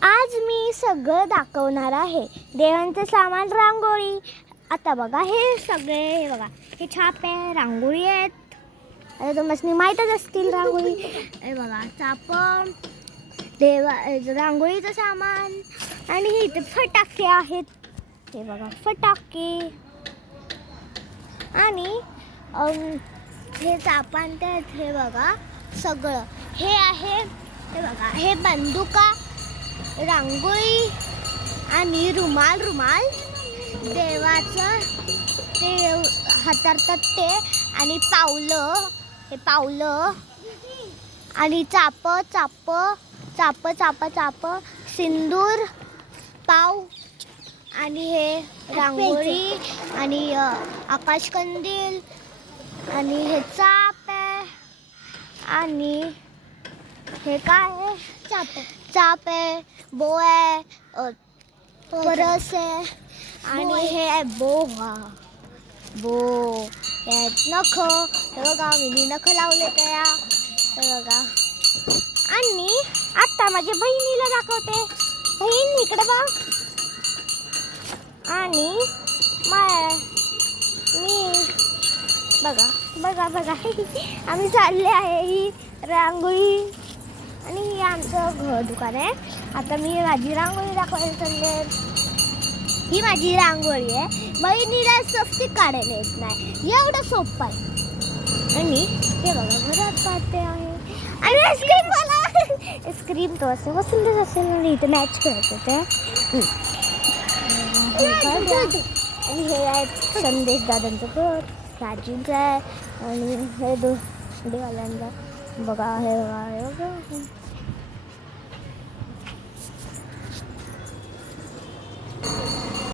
आज मी सगळं दाखवणार आहे. देवांचं सामान, रांगोळी. आता बघा हे सगळे, हे बघा हे छाप आहे, रांगोळी आहेत. आता तुम्हाला माहीतच असतील रांगोळी. हे बघा चाप, देवा रांगोळीचं सामान. आणि हे इथे फटाके आहेत. हे बघा फटाके. आणि हे चापांचे आहेत. हे बघा सगळं हे आहे. हे बघा हे बंदुका, रांगोळी आणि रुमाल. देवाचं ते हाताळतात ते. आणि पावलं, हे पावलं. आणि चाप, सिंदूर, पाव. आणि हे रांगोळी आणि आकाशकंदील. आणि हे चाप आहे. आणि हे काय आहे? चाप आहे, बो आहे, परस आहे. आणि हे आहे बो. हे नख. हे बघा मी नख लावले त्या. हे बघा. आणि आता माझ्या बहिणीला दाखवते. बहीण इकडे बघ. आणि मी बघा आम्ही चालले आहे. ही रांगोळी आणि ही आमचं दुकान आहे. आता मी माझी रांगोळी दाखवायला चालले. ही माझी रांगोळी आहे. बहिणीला स्वस्तिक काढायला येत नाही, एवढं सोपं आहे. आणि हे बघा घरात पाहते आहे. आणि आईस्क्रीम तो असं वसंत असेल आणि इथे मॅच करायचं ते. आणि हे आहे संदेश दादांचं घर, राजींचं आहे. आणि हे देवाल्यांचा बघा. हे बघा